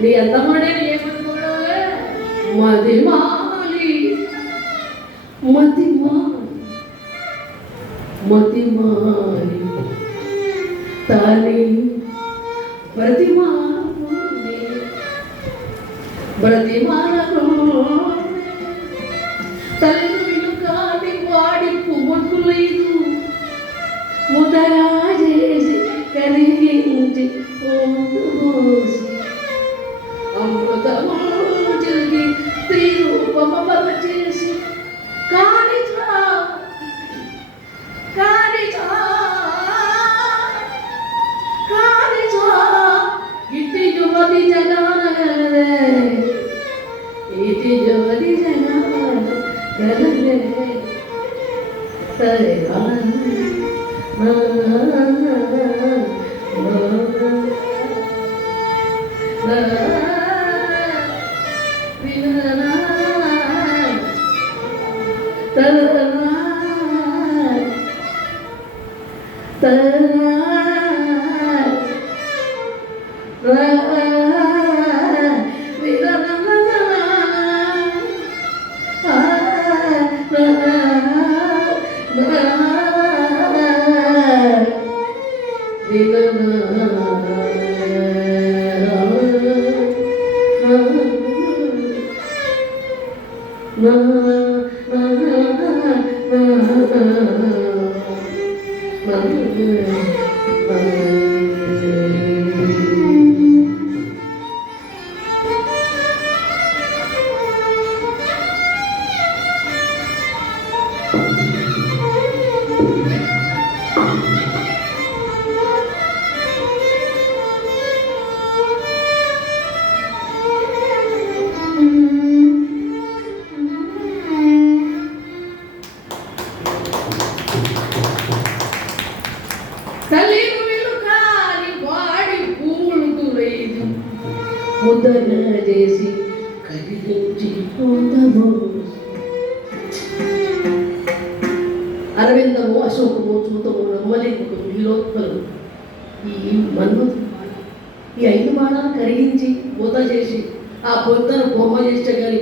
నీ ఎంతమంది ఏమనుకున్నావే మతిమాలి మతిమాలి మతిమాలి తల్లి బ్రతిమాలి బ్రతిమాలను తల్లి కాని వాడి పువ్వులేదు ముదరా చేసి కలిగించి పోసి అమృతము చిలికి స్త్రీ రూపమల చేసి కానిచా ఇట్టి యువతి జగానగలదే ఇది జోడి ముద్దన చేసి కదిలించి అరవిందము అశోకము చూతము నమ్మలి విలోత్పలు ఈ మన్మథుడు ఈ 5 బాణాలు కరిగించి మూత చేసి ఆ పొద్దున బొమ్మ చేస్తే కానీ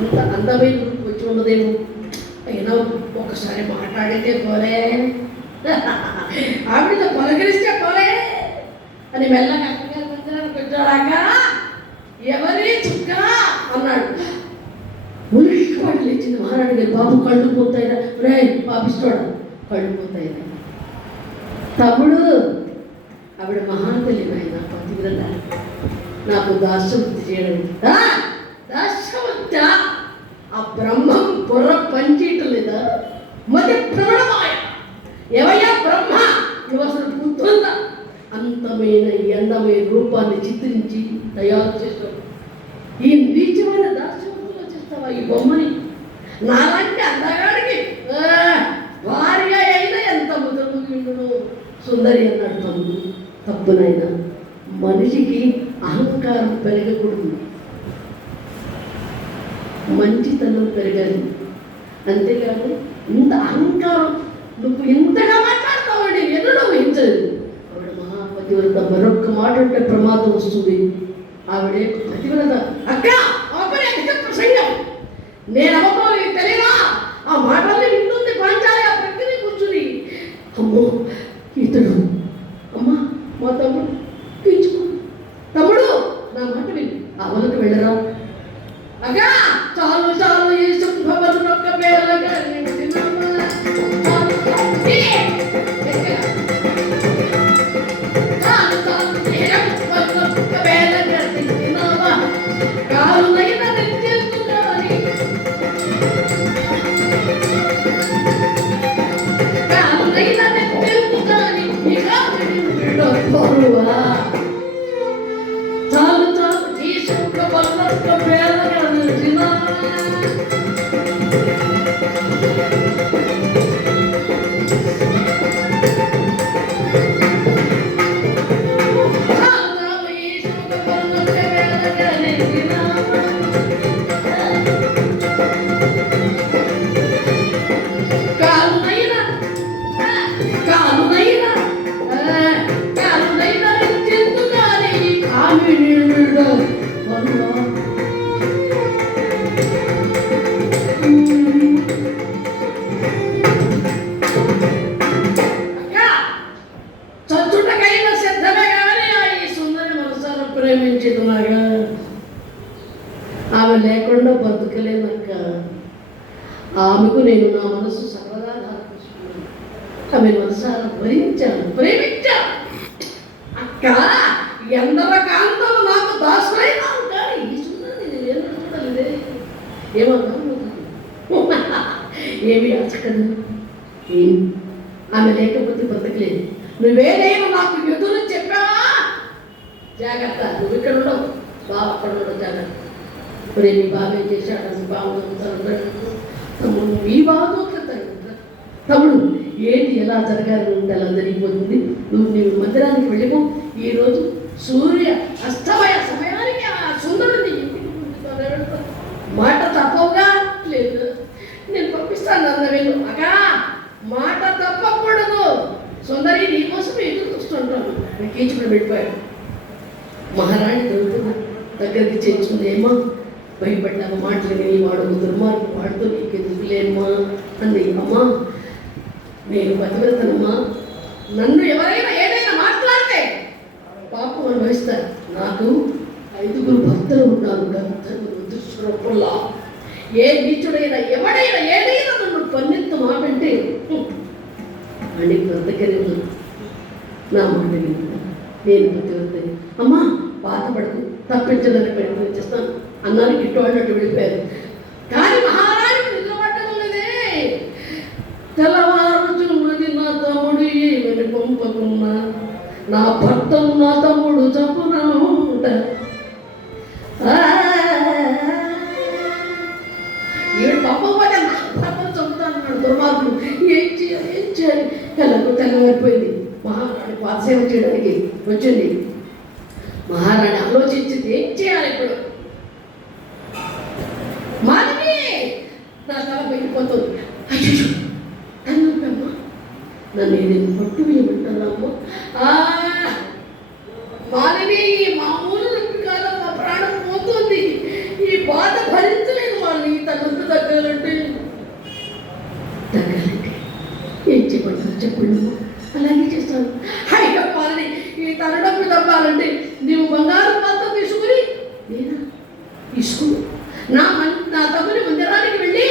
ఇంత అందమైన రూపు వచ్చి ఉన్నదేమో అయినా ఒకసారి మాట్లాడితే పోలే ఆవిడ పలకరిస్తే పోలే అని మెల్లగా వచ్చాడాక ఎవరి చుక్క అన్నాడు. ఉలిక్కిపడి లేచింది మహారాణి గారు. బాబు కళ్ళు పోతాయిరా రే పాపిస్తాడు, కళ్ళు పోతాయిరా తమ్ముడు. ఆవిడ మహాతల్లి నాయన పతివ్రత, నాకు దాస్యవృత్తి చేయడం దాస్యవృత్త ఆ బ్రహ్మం బుర్ర పనిచేయటం లేదా మరి భ్రమణమాయ ఏవయ్యా బ్రహ్మ నువ్వు అసలు బుద్ధుందా అంతమైన ఈ అందమైన రూపాన్ని చిత్రించి తయారు చేస్తావు. ఈ నీచమైన దాస్యవృత్తిలో చేస్తావా ఈ బొమ్మని? నాలాంటి అందగాడికి భార్య అయినా ఎంత ముద్రముగిండును సుందరి అన్నాడు తమ్ముడు. తప్పునైనా మనిషికి అహంకారం పెరగకూడదు, మంచితనం పెరగాలి. అంతేకాదు ఇంత అహంకారం నువ్వు ఇంతగా మాట్లాడతావండి ఎన్నడూ ఊహించలేదు. ఆవిడ మహాపతివ్రత, మరొక్క మాట అంటే ప్రమాదం వస్తుంది. ఆవిడే పతివ్రత. అక్క ప్రసంగం నేను అమ్మో తెలియదా ఆ మాటల్ని వింటుంది పాంచాలి. ఆ ప్రక్రియ కూర్చుని అమ్మో ఇతడు అమ్మా మా తమ్ముడు తీర్చుకో తమ్ముడు నా మాట విని అవలకు వెళ్ళరా అక్క చాలు చాలు ఈ శుభవరు నొక్క పేరగా చాలు చాలు తీసుకున్న పేరగా ప్రేమించేదిలాగా ఆమె లేకుండా బతుకలేనక్క. ఆమెకు నేను నా మనసు సర్వదా దాచుకున్నాను. ఆమె మనసారా భరించాను, ప్రేమించాను. అక్క ఎందర కాంతలు నాకు దాసులైనాను కానీ ఈ సుందరిని నేనేం చూడలేదే. ఏమన్నా ఏమి అచకదు, ఆమె లేకపోతే బతకలేదు. నువ్వేదైనా నాకు ఎదురు చెప్పావా జాగ్రత్త, నువ్వు ఇక్కడ ఉండవు, బావ అక్కడ ఉండవు, జాగ్రత్త. మరి మీ బాగా ఏం చేశాడు, మీ బావ తమ్ముడు, మీ బావతో తమ్ముడు ఏంటి ఎలా జరగాలని ఉంటే అలా జరిగిపోతుంది. నీవు మందిరానికి వెళ్ళిపో. ఈరోజు సూర్య అస్తమయ సమయానికి ఆ సుందరుడిని ఇంటికి మాట తప్పవుగా లేదు, నేను పంపిస్తాను అన్న వెళ్ళు. అగా మాట తప్పకూడదు, సుందరి నీకోసం ఎదురు చూస్తుంటాను. నేను కీచుకుని వెళ్ళిపోయాడు. మహారాణి దగ్గరికి చేర్చుకుంది. ఏమా భయపడ్డాక మాటలు విని వాడు దుర్మార్గం, వాడితో నీకు ఎదుగులేమ్మా అంది. అమ్మా నేను పతివ్రతనమ్మా, నన్ను ఎవరైనా ఏదైనా మాట్లాడితే పాపం అనుభవిస్తారు. నాకు 5 భక్తులు ఉన్నారు. దుష్టులా ఏ నీచుడైనా ఎవడైనా ఏదైనా నన్ను పన్నెత్తు మాటంటే అని బ్రతకలేదు. నా మాట విన్నా, నేను పతివ్రతని. అమ్మా బాధపడకు, తప్పించడానికి ప్రయత్నం చేస్తాను అన్నాను. గిట్టు అన్నట్టు వెళ్ళిపోయారు. కానీ మహారాణికి నిద్రపట్టడం లేదే. తెల్లవారుచున్నది నా తమ్ముడు ఏమని పంపకున్నా, నా భర్తను నా తమ్ముడు చంపునను ఈవిడ పంపకపోతే నా భర్తను చంపుతాను దుర్మార్గుడు. ఏం చేయాలి ఏం చేయాలి? తెల్లవారిపోయింది. మహారాణి పాదసేవ చేయడానికి వచ్చింది. మహారాణి ఆలోచించింది, ఏం చేయాలి ఇప్పుడు? మాలిని నా తల వెళ్ళిపోతుంది. అయ్యో అన్నమ్మా, నన్ను ఏదైనా పట్టు వేయమంటారమ్మా. మాలిని మామూలు నొప్పి కాలం, మా ప్రాణం పోతుంది. ఈ బాధ భరించలేదు. వాళ్ళని తనంత తగ్గాలంటే ఏం చెప్పంటారు చెప్పండి, అలాగే చేస్తాను. అయ్యో మాలిని, ఈ తన డబ్బు తప్పాలంటే నీవు బంగారు పాత్ర తీసుకుని నేనా తీసుకుని నా తమ్ముని మందిరానికి వెళ్ళి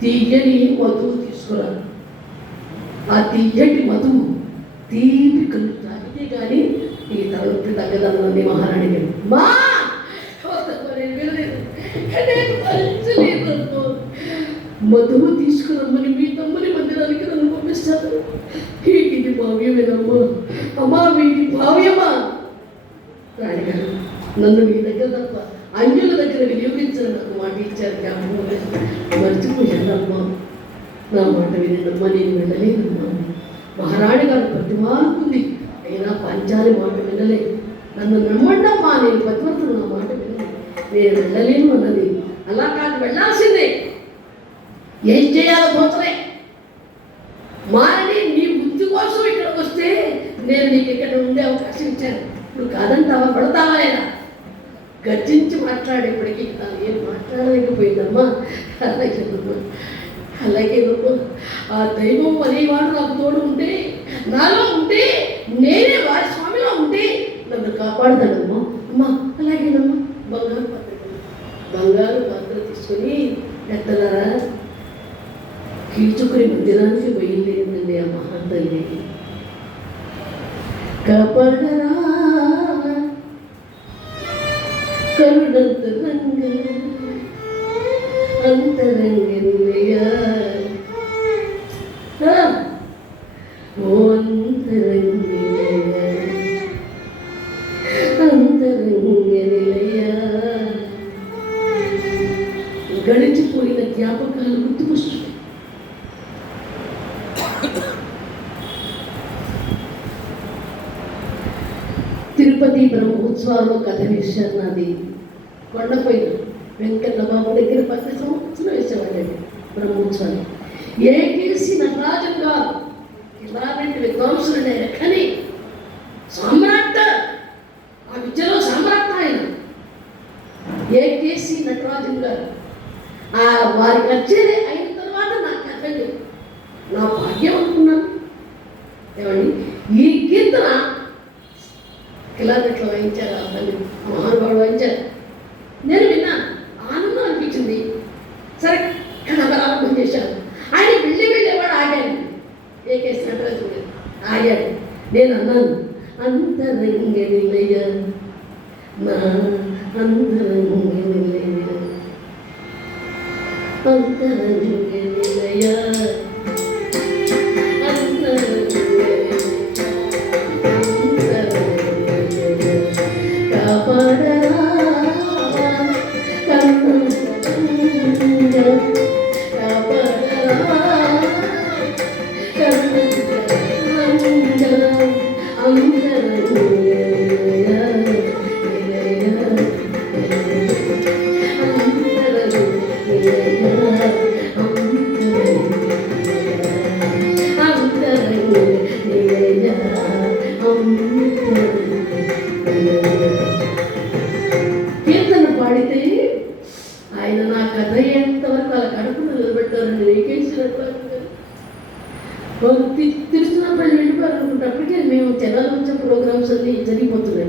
తీయని మధువు తీసుకురా. ఆ తీయటి మధువు తీపి కళ్ళు తాగితే కానీ ఈ తలనొప్పి తగ్గదన్నది మహారాణి. మా మధువు తీసుకురమ్మని మీ తమ్ముని మందిరానికి నన్ను పంపిస్తాను. ఇది భావ్యమేనమ్మా. అమ్మా వీటి భావ్యమా? రాణిగారు, నన్ను మీ దగ్గర తప్ప అన్యుల దగ్గర వినియోగించని నాకు మాట ఇచ్చారు. మర్చిపోయానమ్మా, నా మాట వినమ్మా, నేను వెళ్ళలేనమ్మా. మహారాణి గారు ప్రతిమార్పుంది, అయినా పంచాలి మాట వినలే. నన్ను నమ్మండమ్మా, నేను పతివ్రతను, నా మాట వినలే, నేను వెళ్ళలేను అన్నది. అలా కాదు, వెళ్ళాల్సిందే. ఏం చేయాలో పోతలే. మారని నీ బుద్ధి కోసం ఇక్కడికి వస్తే నేను నీకు ఇక్కడ ఉండే అవకాశం ఇచ్చాను. నువ్వు కాదంటావా, పడతావా లేదా? గర్జించి మాట్లాడేప్పటికీ ఏం మాట్లాడలేకపోయిందమ్మా. అలాగే ఆ దైవం అనేవాడు నాకు తోడు ఉంటే, నాలో ఉంటే, నేనే వారి స్వామిలో ఉంటే నన్ను కాపాడుతాడమ్మా. అమ్మా అలాగేనమ్మా. బంగారు పాత్ర తీసుకొని ఎత్తలారా కీచుకుని మందిరానికి బయలుదేరిందండి ఆ మహాతల్లి. కాపాడరా కరుణంతరంగ అంతరంగ ఓ అంతరంగ గడిచిపోయిన జ్ఞాపకాలు గుర్తుకొస్తున్నాయి. తిరుపతి బ్రహ్మోత్సవాల్లో కథ వేశారు. నాది కొండపోయిన వెంకన్న బాబు దగ్గర 10 సంవత్సరాలు వేసేవాళ్ళండి బ్రహ్మోత్సవాలు. ఏకేసి నటరాజన్ గారు ఇలాంటి విద్వాంసులు కానీ సామ్రాట్, ఆ విద్యలో సామ్రాట్ ఆయన ఏకేసి నటరాజన్ గారు. వారికి వచ్చేది అయిన తర్వాత నాకు కథండి, నా భాగ్యం అనుకున్నాను. ఏమండి, ఈ కీర్తన కిలాదట్లో వాయించారు, ఆ తల్లి మహానుభావుడు వాయించారు. నేను విన్నాను, ఆనందం అనిపించింది. సరే ప్రారంభం చేశాను. ఆయన వెళ్ళేవాడు ఆగాడు. ఏకేసి నటరాజు ఆగాడు. నేను అన్నాను, అంతరంగ నిలయ నా అంతరంగ నిలయ అంతరంగ నిలయ అంతరంగ కీర్తన పాడితే ఆయన నా కథ ఎంతవరకు అలా కడుపును నిలబెట్టారండి, రేకేసినట్లు తెలుస్తున్నప్పుడు వెళ్ళిపోయారు అనుకుంటే అప్పటికే మేము తెనాలి వచ్చే ప్రోగ్రామ్స్ అన్నీ జరిగిపోతున్నాయి.